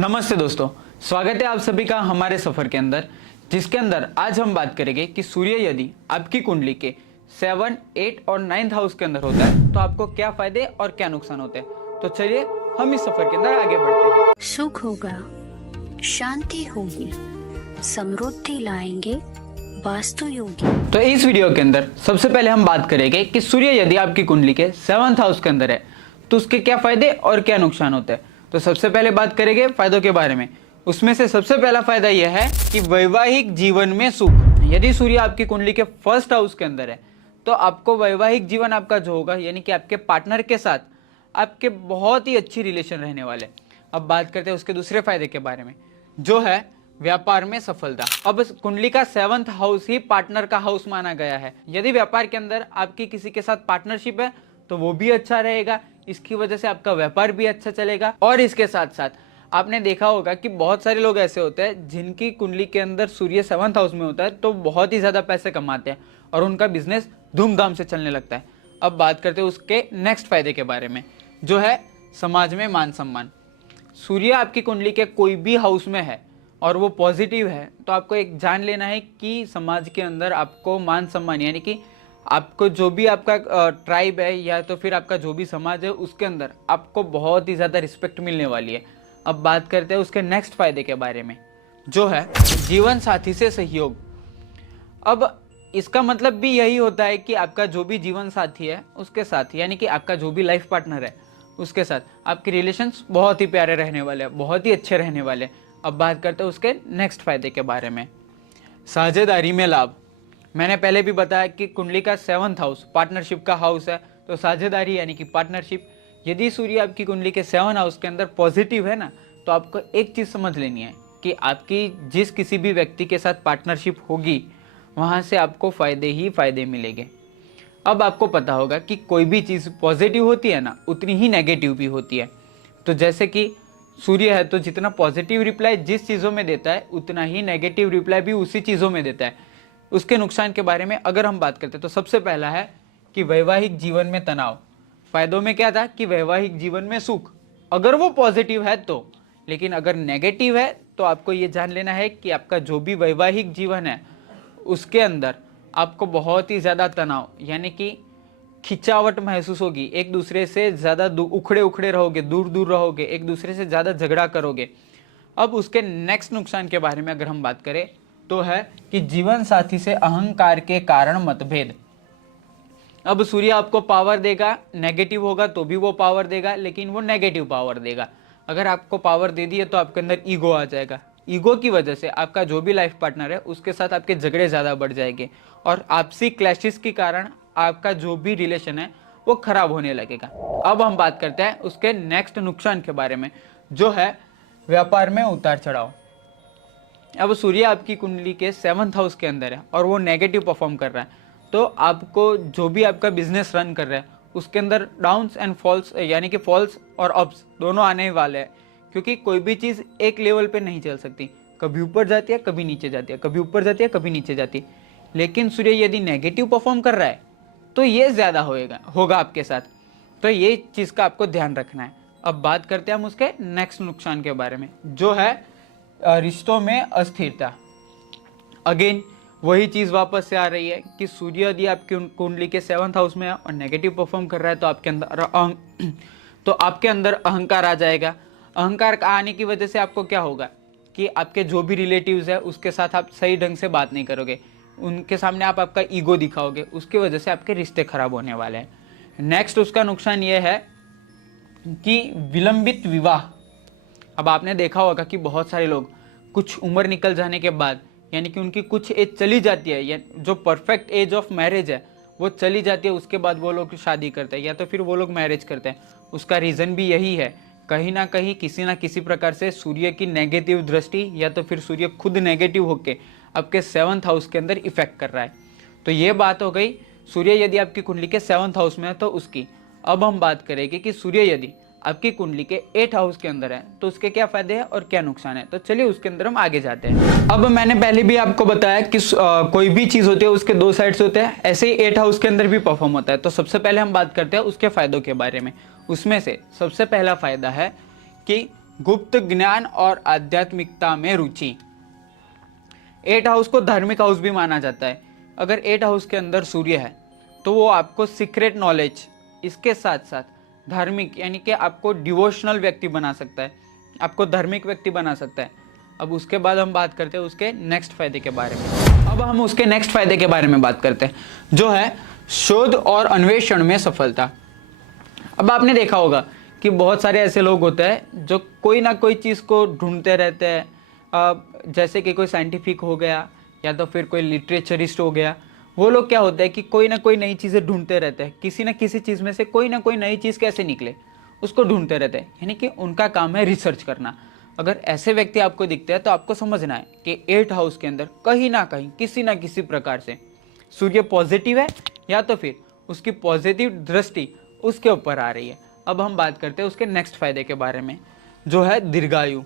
नमस्ते दोस्तों, स्वागत है आप सभी का हमारे सफर के अंदर, जिसके अंदर आज हम बात करेंगे कि सूर्य यदि आपकी कुंडली के 7, 8 और 9th हाउस के अंदर होता है तो आपको क्या फायदे और क्या नुकसान होते हैं। तो चलिए हम इस सफर के अंदर आगे बढ़ते हैं। सुख होगा, शांति होगी, समृद्धि लाएंगे वास्तु योगी। तो इस वीडियो के अंदर सबसे पहले हम बात करेंगे कि सूर्य यदि आपकी कुंडली के 7th हाउस के अंदर है तो उसके क्या फायदे और क्या नुकसान होते हैं। तो सबसे पहले बात करेंगे फायदों के बारे में। उसमें से सबसे पहला फायदा यह है कि वैवाहिक जीवन में सुख। यदि सूर्य आपकी कुंडली के 1st हाउस के अंदर है तो आपको वैवाहिक जीवन आपका जो होगा, यानी कि आपके पार्टनर के साथ आपके बहुत ही अच्छी रिलेशन रहने वाले। अब बात करते हैं उसके दूसरे फायदे के बारे में, जो है व्यापार में सफलता। अब कुंडली का 7th हाउस ही पार्टनर का हाउस माना गया है। यदि व्यापार के अंदर आपकी किसी के साथ पार्टनरशिप है तो वो भी अच्छा रहेगा, इसकी वजह से आपका व्यापार भी अच्छा चलेगा। और इसके साथ साथ आपने देखा होगा कि बहुत सारे लोग ऐसे होते हैं जिनकी कुंडली के अंदर सूर्य 7th हाउस में होता है तो बहुत ही ज्यादा पैसे कमाते हैं और उनका बिजनेस धूमधाम से चलने लगता है। अब बात करते हैं उसके नेक्स्ट फायदे के बारे में, जो है समाज में मान सम्मान। सूर्य आपकी कुंडली के कोई भी हाउस में है और वो पॉजिटिव है तो आपको एक जान लेना है कि समाज के अंदर आपको मान सम्मान, यानी कि आपको जो भी आपका ट्राइब है या तो फिर आपका जो भी समाज है उसके अंदर आपको बहुत ही ज़्यादा रिस्पेक्ट मिलने वाली है। अब बात करते हैं उसके नेक्स्ट फायदे के बारे में, जो है जीवन साथी से सहयोग। अब इसका मतलब भी यही होता है कि आपका जो भी जीवन साथी है उसके साथ, यानी कि आपका जो भी लाइफ पार्टनर है उसके साथ आपके रिलेशंस बहुत ही प्यारे रहने वाले हैं, बहुत ही अच्छे रहने वाले हैं। अब बात करते हैं उसके नेक्स्ट फायदे के बारे में, साझेदारी में लाभ। मैंने पहले भी बताया कि कुंडली का 7th हाउस पार्टनरशिप का हाउस है, तो साझेदारी यानी कि पार्टनरशिप। यदि सूर्य आपकी कुंडली के 7th हाउस के अंदर पॉजिटिव है ना, तो आपको एक चीज़ समझ लेनी है कि आपकी जिस किसी भी व्यक्ति के साथ पार्टनरशिप होगी वहाँ से आपको फ़ायदे ही फ़ायदे मिलेंगे। अब आपको पता होगा कि कोई भी चीज़ पॉजिटिव होती है ना उतनी ही नेगेटिव भी होती है। तो जैसे कि सूर्य है तो जितना पॉजिटिव रिप्लाई जिस चीज़ों में देता है उतना ही नेगेटिव रिप्लाई भी उसी चीज़ों में देता है। उसके नुकसान के बारे में अगर हम बात करते हैं तो सबसे पहला है कि वैवाहिक जीवन में तनाव। फायदों में क्या था कि वैवाहिक जीवन में सुख, अगर वो पॉजिटिव है तो। लेकिन अगर नेगेटिव है तो आपको ये जान लेना है कि आपका जो भी वैवाहिक जीवन है उसके अंदर आपको बहुत ही ज़्यादा तनाव, यानी कि खिंचावट महसूस होगी, एक दूसरे से ज़्यादा उखड़े उखड़े रहोगे, दूर दूर रहोगे, एक दूसरे से ज़्यादा झगड़ा करोगे। अब उसके नेक्स्ट नुकसान के बारे में अगर हम बात करें तो है कि जीवन साथी से अहंकार के कारण मतभेद। अब सूर्य आपको पावर देगा, नेगेटिव होगा तो भी वो पावर देगा, लेकिन वो नेगेटिव पावर देगा। अगर आपको पावर दे दी है तो आपके अंदर ईगो आ जाएगा। ईगो की वजह से आपका जो भी लाइफ पार्टनर है उसके साथ आपके झगड़े ज़्यादा बढ़ जाएंगे और आपसी क्लैशेस के कारण आपका जो भी रिलेशन है वो खराब होने लगेगा। अब हम बात करते हैं उसके नेक्स्ट नुकसान के बारे में, जो है व्यापार में उतार चढ़ाव। अब सूर्य आपकी कुंडली के 7th हाउस के अंदर है और वो नेगेटिव परफॉर्म कर रहा है, तो आपको जो भी आपका बिजनेस रन कर रहा है उसके अंदर डाउन्स एंड फॉल्स, यानी कि फॉल्स और अप्स दोनों आने वाले हैं। क्योंकि कोई भी चीज़ एक लेवल पे नहीं चल सकती, कभी ऊपर जाती है कभी नीचे जाती है, कभी ऊपर जाती है कभी नीचे जाती है। लेकिन सूर्य यदि नेगेटिव परफॉर्म कर रहा है तो ये ज़्यादा होगा आपके साथ, तो ये चीज़ का आपको ध्यान रखना है। अब बात करते हैं हम उसके नेक्स्ट नुकसान के बारे में, जो है रिश्तों में अस्थिरता। अगेन वही चीज़ वापस से आ रही है कि सूर्य यदि आपकी कुंडली के 7th हाउस में है और नेगेटिव परफॉर्म कर रहा है तो आपके अंदर अहंकार आ जाएगा। अहंकार आने की वजह से आपको क्या होगा कि आपके जो भी रिलेटिव्स है उसके साथ आप सही ढंग से बात नहीं करोगे, उनके सामने आप आपका ईगो दिखाओगे, उसकी वजह से आपके रिश्ते खराब होने वाले हैं। नेक्स्ट उसका नुकसान ये है कि विलंबित विवाह। अब आपने देखा होगा कि बहुत सारे लोग कुछ उम्र निकल जाने के बाद, यानी कि उनकी कुछ एज चली जाती है या जो परफेक्ट एज ऑफ मैरिज है वो चली जाती है, उसके बाद वो लोग शादी करते हैं या तो फिर वो लोग मैरिज करते हैं। उसका रीज़न भी यही है, कहीं ना कहीं किसी ना किसी प्रकार से सूर्य की नेगेटिव दृष्टि या तो फिर सूर्य खुद नेगेटिव होके आपके 7th हाउस के अंदर इफेक्ट कर रहा है। तो ये बात हो गई सूर्य यदि आपकी कुंडली के 7th हाउस में है तो उसकी। अब हम बात करेंगे कि सूर्य यदि आपकी कुंडली के 8th हाउस के अंदर है तो उसके क्या फायदे हैं और क्या नुकसान है। तो चलिए उसके अंदर हम आगे जाते हैं। अब मैंने पहले भी आपको बताया कि कोई भी चीज होती है उसके दो साइड्स होते हैं, ऐसे ही 8th हाउस के अंदर भी परफॉर्म होता है। तो सबसे पहले हम बात करते हैं उसके फायदों के बारे में। उसमें से सबसे पहला फायदा है कि गुप्त ज्ञान और आध्यात्मिकता में रुचि। 8 हाउस को धार्मिक हाउस भी माना जाता है। अगर 8 हाउस के अंदर सूर्य है तो वो आपको सीक्रेट नॉलेज, इसके साथ साथ धार्मिक यानी कि आपको डिवोशनल व्यक्ति बना सकता है, आपको धार्मिक व्यक्ति बना सकता है। अब उसके बाद हम बात करते हैं उसके नेक्स्ट फायदे के बारे में। अब हम उसके नेक्स्ट फायदे के बारे में बात करते हैं, जो है शोध और अन्वेषण में सफलता। अब आपने देखा होगा कि बहुत सारे ऐसे लोग होते हैं जो कोई ना कोई चीज़ को ढूंढते रहते हैं, जैसे कि कोई साइंटिफिक हो गया या तो फिर कोई लिटरेचरिस्ट हो गया। वो लोग क्या होता है कि कोई ना कोई नई चीज़ें ढूंढते रहते हैं, किसी ना किसी चीज़ में से कोई ना कोई नई चीज़ कैसे निकले उसको ढूंढते रहते हैं, यानी कि उनका काम है रिसर्च करना। अगर ऐसे व्यक्ति आपको दिखते हैं तो आपको समझना है कि 8 हाउस के अंदर कहीं ना कहीं किसी ना किसी प्रकार से सूर्य पॉजिटिव है या तो फिर उसकी पॉजिटिव दृष्टि उसके ऊपर आ रही है। अब हम बात करते हैं उसके नेक्स्ट फायदे के बारे में, जो है दीर्घायु।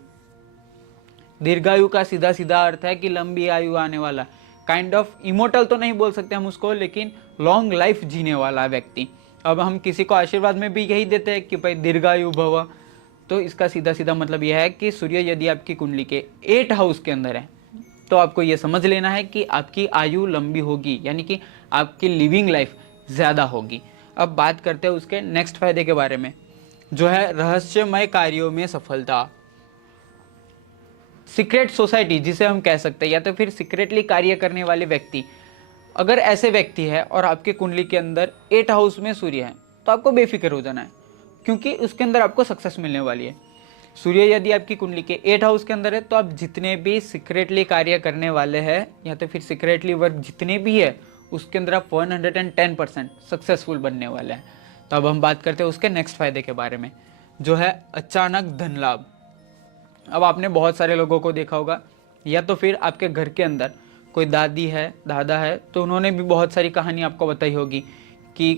दीर्घायु का सीधा सीधा अर्थ है कि लंबी आयु आने वाला, काइंड ऑफ इमोर्टल तो नहीं बोल सकते हम उसको, लेकिन लॉन्ग लाइफ जीने वाला व्यक्ति। अब हम किसी को आशीर्वाद में भी यही देते हैं कि भाई दीर्घायु भव, तो इसका सीधा सीधा मतलब यह है कि सूर्य यदि आपकी कुंडली के 8 हाउस के अंदर है तो आपको यह समझ लेना है कि आपकी आयु लंबी होगी, यानी कि आपकी लिविंग लाइफ ज़्यादा होगी। अब बात करते हैं उसके नेक्स्ट फायदे के बारे में, जो है रहस्यमय कार्यों में सफलता। सीक्रेट सोसाइटी जिसे हम कह सकते हैं, या तो फिर सीक्रेटली कार्य करने वाले व्यक्ति, अगर ऐसे व्यक्ति है और आपके कुंडली के अंदर 8 हाउस में सूर्य है तो आपको बेफिक्र हो जाना है, क्योंकि उसके अंदर आपको सक्सेस मिलने वाली है। सूर्य यदि आपकी कुंडली के 8 हाउस के अंदर है तो आप जितने भी सीक्रेटली कार्य करने वाले हैं या तो फिर सीक्रेटली वर्क जितने भी है उसके अंदर आप 110% सक्सेसफुल बनने वाले हैं। तो अब हम बात करते हैं उसके नेक्स्ट फायदे के बारे में, जो है अचानक धन लाभ। अब आपने बहुत सारे लोगों को देखा होगा, या तो फिर आपके घर के अंदर कोई दादी है, दादा है, तो उन्होंने भी बहुत सारी कहानी आपको बताई होगी कि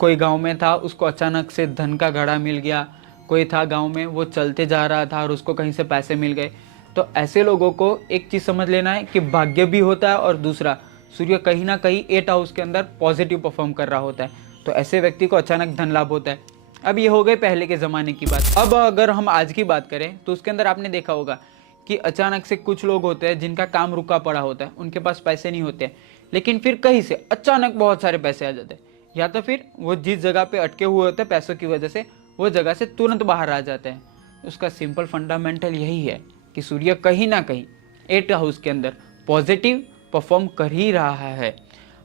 कोई गांव में था, उसको अचानक से धन का घड़ा मिल गया। कोई था गांव में, वो चलते जा रहा था और उसको कहीं से पैसे मिल गए। तो ऐसे लोगों को एक चीज़ समझ लेना है कि भाग्य भी होता है और दूसरा सूर्य कहीं ना कहीं 8 हाउस के अंदर पॉजिटिव परफॉर्म कर रहा होता है, तो ऐसे व्यक्ति को अचानक धन लाभ होता है। अब ये हो गए पहले के ज़माने की बात। अब अगर हम आज की बात करें तो उसके अंदर आपने देखा होगा कि अचानक से कुछ लोग होते हैं जिनका काम रुका पड़ा होता है, उनके पास पैसे नहीं होते, लेकिन फिर कहीं से अचानक बहुत सारे पैसे आ जाते हैं, या तो फिर वो जिस जगह पे अटके हुए होते हैं पैसों की वजह से वो जगह से तुरंत बाहर आ जाते हैं। उसका सिंपल फंडामेंटल यही है कि सूर्य कहीं ना कहीं 8 हाउस के अंदर पॉजिटिव परफॉर्म कर ही रहा है।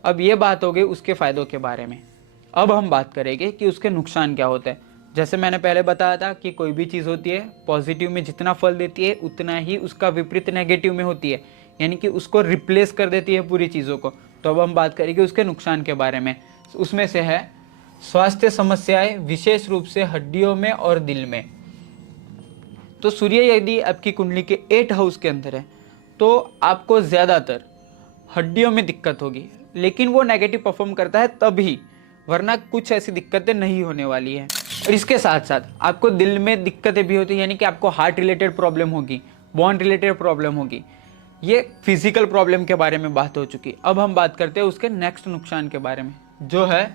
अब ये बात हो गई उसके फ़ायदों के बारे में। अब हम बात करेंगे कि उसके नुकसान क्या होते हैं। जैसे मैंने पहले बताया था कि कोई भी चीज़ होती है पॉजिटिव में जितना फल देती है उतना ही उसका विपरीत नेगेटिव में होती है, यानी कि उसको रिप्लेस कर देती है पूरी चीज़ों को। तो अब हम बात करेंगे उसके नुकसान के बारे में। उसमें से है स्वास्थ्य समस्याएं, विशेष रूप से हड्डियों में और दिल में। तो सूर्य यदि आपकी कुंडली के 8 हाउस के अंदर है तो आपको ज़्यादातर हड्डियों में दिक्कत होगी, लेकिन वो नेगेटिव परफॉर्म करता है तभी, वरना कुछ ऐसी दिक्कतें नहीं होने वाली है। और इसके साथ साथ आपको दिल में दिक्कतें भी होती है, यानी कि आपको हार्ट रिलेटेड प्रॉब्लम होगी, बोन रिलेटेड प्रॉब्लम होगी। ये फिजिकल प्रॉब्लम के बारे में बात हो चुकी। अब हम बात करते हैं उसके नेक्स्ट नुकसान के बारे में, जो है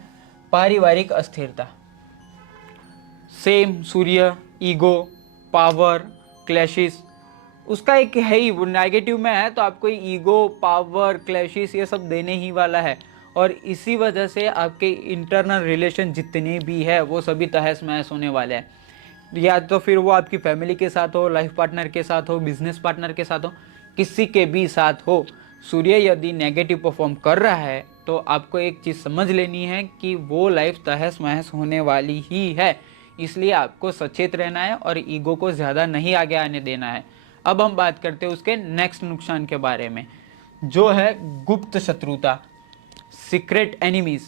पारिवारिक अस्थिरता। सेम सूर्य, ईगो, पावर, क्लैशेस, उसका एक है ही, वो नेगेटिव में है तो आपको ईगो, पावर, क्लैशेस ये सब देने ही वाला है। और इसी वजह से आपके इंटरनल रिलेशन जितने भी है वो सभी तहस महस होने वाले हैं, या तो फिर वो आपकी फैमिली के साथ हो, लाइफ पार्टनर के साथ हो, बिजनेस पार्टनर के साथ हो, किसी के भी साथ हो। सूर्य यदि नेगेटिव परफॉर्म कर रहा है तो आपको एक चीज़ समझ लेनी है कि वो लाइफ तहस महस होने वाली ही है, इसलिए आपको सचेत रहना है और ईगो को ज़्यादा नहीं आगे आने देना है। अब हम बात करते हैं उसके नेक्स्ट नुकसान के बारे में, जो है गुप्त शत्रुता, सीक्रेट एनिमीज।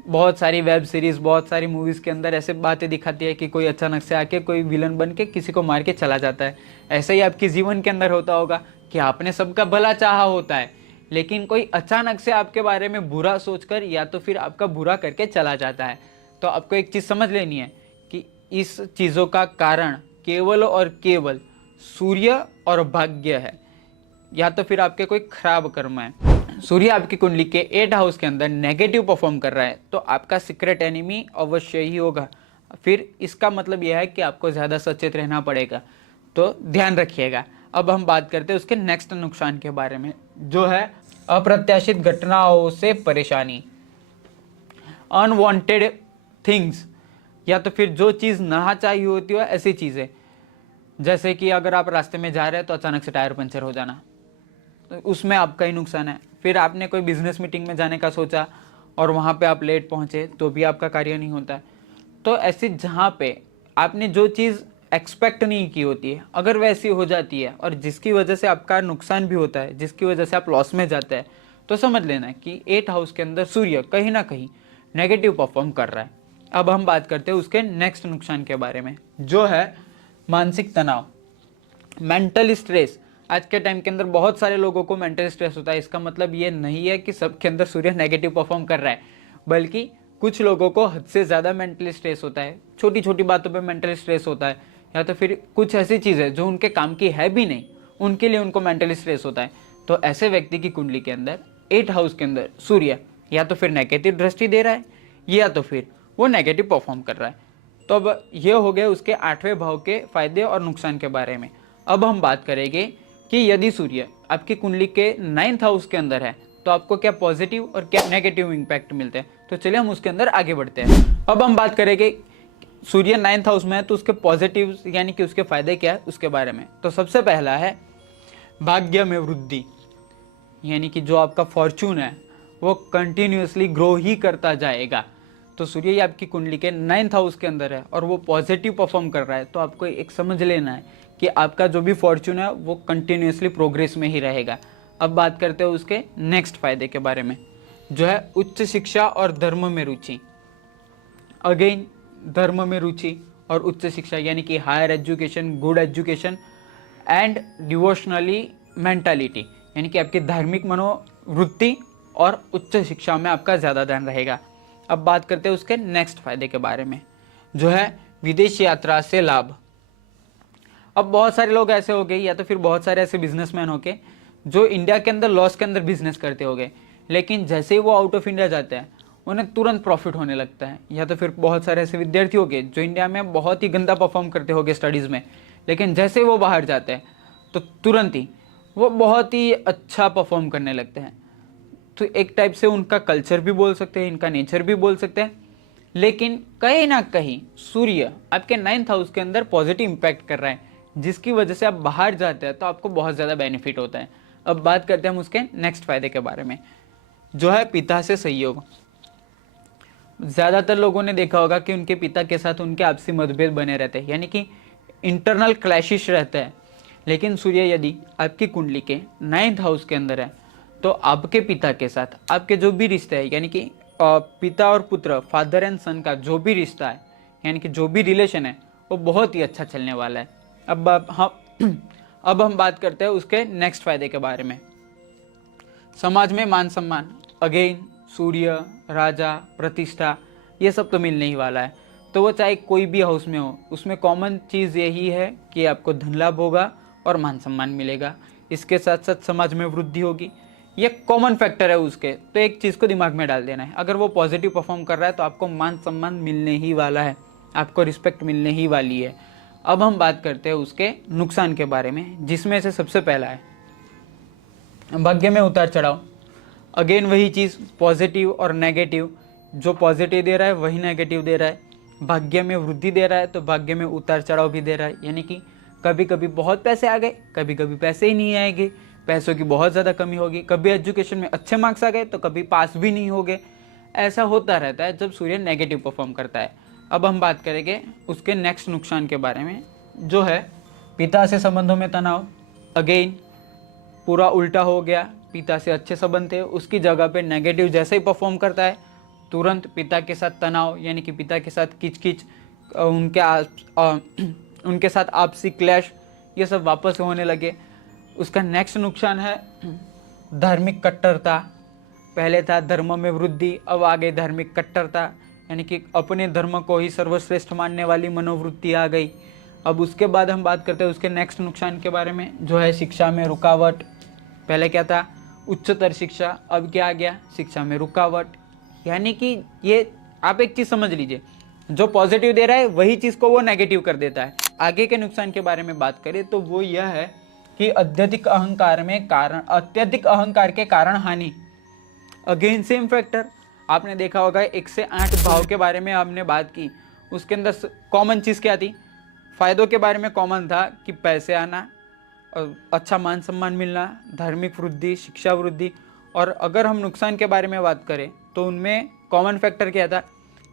बहुत सारी वेब सीरीज़, बहुत सारी मूवीज़ के अंदर ऐसे बातें दिखाती है कि कोई अचानक से आके कोई विलन बन के किसी को मार के चला जाता है। ऐसे ही आपके जीवन के अंदर होता होगा कि आपने सबका भला चाहा होता है, लेकिन कोई अचानक से आपके बारे में बुरा सोचकर या तो फिर आपका बुरा करके चला जाता है। तो आपको एक चीज़ समझ लेनी है कि इस चीज़ों का कारण केवल और केवल सूर्य और भाग्य है, या तो फिर आपके कोई खराब कर्म है। सूर्य आपकी कुंडली के 8 हाउस के अंदर नेगेटिव परफॉर्म कर रहा है तो आपका सीक्रेट एनिमी अवश्य ही होगा। फिर इसका मतलब यह है कि आपको ज़्यादा सचेत रहना पड़ेगा। तो ध्यान रखिएगा। अब हम बात करते हैं उसके नेक्स्ट नुकसान के बारे में, जो है अप्रत्याशित घटनाओं से परेशानी, अनवांटेड थिंग्स, या तो फिर जो चीज़ ना चाहिए होती हो ऐसी चीज़ें, जैसे कि अगर आप रास्ते में जा रहे हैं तो अचानक से टायर पंचर हो जाना, तो उसमें आपका ही नुकसान है। फिर आपने कोई बिजनेस मीटिंग में जाने का सोचा और वहाँ पे आप लेट पहुँचे तो भी आपका कार्य नहीं होता है। तो ऐसी जहाँ पे आपने जो चीज़ एक्सपेक्ट नहीं की होती है, अगर वैसी हो जाती है और जिसकी वजह से आपका नुकसान भी होता है, जिसकी वजह से आप लॉस में जाते हैं, तो समझ लेना कि 8th हाउस के अंदर सूर्य कहीं ना कहीं नेगेटिव परफॉर्म कर रहा है। अब हम बात करते हैं उसके नेक्स्ट नुकसान के बारे में, जो है मानसिक तनाव, मेंटल स्ट्रेस। आज के टाइम के अंदर बहुत सारे लोगों को मेंटल स्ट्रेस होता है। इसका मतलब ये नहीं है कि सबके अंदर सूर्य नेगेटिव परफॉर्म कर रहा है, बल्कि कुछ लोगों को हद से ज़्यादा मेंटल स्ट्रेस होता है, छोटी छोटी बातों पे मेंटल स्ट्रेस होता है, या तो फिर कुछ ऐसी चीज़ें जो उनके काम की है भी नहीं, उनके लिए उनको मेंटल स्ट्रेस होता है। तो ऐसे व्यक्ति की कुंडली के अंदर 8th हाउस के अंदर सूर्य या तो फिर नेगेटिव दृष्टि दे रहा है, या तो फिर वो नेगेटिव परफॉर्म कर रहा है। तो अब ये हो गए उसके 8वें भाव के फायदे और नुकसान के बारे में। अब हम बात करेंगे कि यदि सूर्य आपकी कुंडली के 9th हाउस के अंदर है तो आपको क्या पॉजिटिव और क्या नेगेटिव इम्पैक्ट मिलते हैं। तो चलिए हम उसके अंदर आगे बढ़ते हैं। अब हम बात करेंगे सूर्य 9th हाउस में है तो उसके पॉजिटिव यानी कि उसके फायदे क्या है उसके बारे में। तो सबसे पहला है भाग्य में वृद्धि, यानी कि जो आपका फॉर्चून है वो कंटिन्यूसली ग्रो ही करता जाएगा। तो सूर्य ही आपकी कुंडली के 9th हाउस के अंदर है और वो पॉजिटिव परफॉर्म कर रहा है, तो आपको एक समझ लेना है कि आपका जो भी फॉर्चून है वो कंटिन्यूसली प्रोग्रेस में ही रहेगा। अब बात करते हैं उसके नेक्स्ट फायदे के बारे में, जो है उच्च शिक्षा और धर्म में रुचि। अगेन धर्म में रुचि और उच्च शिक्षा यानी कि higher education, good education and devotionally mentality, यानी कि आपकी धार्मिक मनोवृत्ति और उच्च शिक्षा में आपका ज़्यादा ध्यान रहेगा। अब बात करते हैं उसके नेक्स्ट फायदे के बारे में, जो है विदेश यात्रा से लाभ। अब बहुत सारे लोग ऐसे हो गए या तो फिर बहुत सारे ऐसे बिजनेसमैन हो गए जो इंडिया के अंदर लॉस के अंदर बिजनेस करते हो गए, लेकिन जैसे ही वो आउट ऑफ इंडिया जाते हैं उन्हें तुरंत प्रॉफिट होने लगता है। या तो फिर बहुत सारे ऐसे विद्यार्थी हो गए जो इंडिया में बहुत ही गंदा परफॉर्म करते हो गए स्टडीज़ में, लेकिन जैसे ही वो बाहर जाते हैं तो तुरंत ही वो बहुत ही अच्छा परफॉर्म करने लगते हैं। तो एक टाइप से उनका कल्चर भी बोल सकते हैं, इनका नेचर भी बोल सकते हैं, लेकिन कहीं ना कहीं सूर्य आपके 9th हाउस के अंदर पॉजिटिव इम्पैक्ट कर रहा है, जिसकी वजह से आप बाहर जाते हैं तो आपको बहुत ज़्यादा बेनिफिट होता है। अब बात करते हैं हम उसके नेक्स्ट फायदे के बारे में, जो है पिता से सहयोग। ज़्यादातर लोगों ने देखा होगा कि उनके पिता के साथ उनके आपसी मतभेद बने रहते हैं, यानी कि इंटरनल क्लैशिश रहता है। लेकिन सूर्य यदि आपकी कुंडली के 9th हाउस के अंदर है तो आपके पिता के साथ आपके जो भी रिश्ते हैं, यानी कि पिता और पुत्र, फादर एंड सन का जो भी रिश्ता है, यानी कि जो भी रिलेशन है वो बहुत ही अच्छा चलने वाला है। अब हम बात करते हैं उसके नेक्स्ट फायदे के बारे में, समाज में मान सम्मान। अगेन सूर्य, राजा, प्रतिष्ठा, ये सब तो मिलने ही वाला है। तो वो चाहे कोई भी हाउस में हो, उसमें कॉमन चीज़ यही है कि आपको धन लाभ होगा और मान सम्मान मिलेगा। इसके साथ साथ समाज में वृद्धि होगी, ये कॉमन फैक्टर है उसके। तो एक चीज़ को दिमाग में डाल देना है, अगर वो पॉजिटिव परफॉर्म कर रहा है तो आपको मान सम्मान मिलने ही वाला है, आपको रिस्पेक्ट मिलने ही वाली है। अब हम बात करते हैं उसके नुकसान के बारे में, जिसमें से सबसे पहला है भाग्य में उतार चढ़ाव। अगेन वही चीज़, पॉजिटिव और नेगेटिव, जो पॉजिटिव दे रहा है वही नेगेटिव दे रहा है। भाग्य में वृद्धि दे रहा है तो भाग्य में उतार चढ़ाव भी दे रहा है, यानी कि कभी कभी बहुत पैसे आ गए, कभी कभी पैसे ही नहीं आएंगे, पैसों की बहुत ज़्यादा कमी होगी, कभी एजुकेशन में अच्छे मार्क्स आ गए तो कभी पास भी नहीं हो गए। ऐसा होता रहता है जब सूर्य नेगेटिव परफॉर्म करता है। अब हम बात करेंगे उसके नेक्स्ट नुकसान के बारे में, जो है पिता से संबंधों में तनाव। अगेन पूरा उल्टा हो गया, पिता से अच्छे संबंध थे, उसकी जगह पे नेगेटिव जैसे ही परफॉर्म करता है तुरंत पिता के साथ तनाव, यानी कि पिता के साथ किचकिच, उनके साथ आपसी क्लैश, ये सब वापस होने लगे। उसका नेक्स्ट नुकसान है धार्मिक कट्टरता। पहले था धर्म में वृद्धि, अब आ गई धार्मिक कट्टरता, यानी कि अपने धर्म को ही सर्वश्रेष्ठ मानने वाली मनोवृत्ति आ गई। अब उसके बाद हम बात करते हैं उसके नेक्स्ट नुकसान के बारे में, जो है शिक्षा में रुकावट। पहले क्या था, उच्चतर शिक्षा, अब क्या आ गया, शिक्षा में रुकावट। यानी कि ये आप एक चीज़ समझ लीजिए, जो पॉजिटिव दे रहा है वही चीज़ को वो नेगेटिव कर देता है। आगे के नुकसान के बारे में बात करें तो वो यह है कि अत्यधिक अहंकार के कारण हानि। अगेन सेम फैक्टर, आपने देखा होगा 1 से 8 भाव के बारे में हमने बात की, उसके अंदर कॉमन चीज़ क्या थी? फायदों के बारे में कॉमन था कि पैसे आना, अच्छा मान सम्मान मिलना, धार्मिक वृद्धि, शिक्षा वृद्धि। और अगर हम नुकसान के बारे में बात करें तो उनमें कॉमन फैक्टर क्या था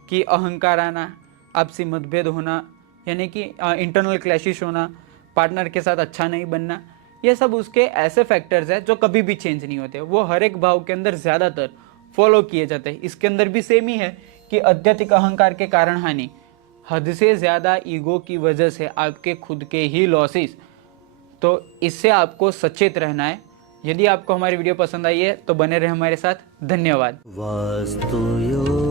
कि अहंकार आना, आपसी मतभेद होना, यानी कि इंटरनल क्लैशिश होना, पार्टनर के साथ अच्छा नहीं बनना। ये सब उसके ऐसे फैक्टर्स हैं जो कभी भी चेंज नहीं होते, वो हर एक भाव के अंदर ज़्यादातर फॉलो किए जाते हैं। इसके अंदर भी सेम ही है कि अत्यधिक अहंकार के कारण हानि, हद से ज़्यादा ईगो की वजह से आपके खुद के ही लॉसेस। तो इससे आपको सचेत रहना है। यदि आपको हमारी वीडियो पसंद आई है तो बने रहे हमारे साथ। धन्यवाद। वास्तु योग।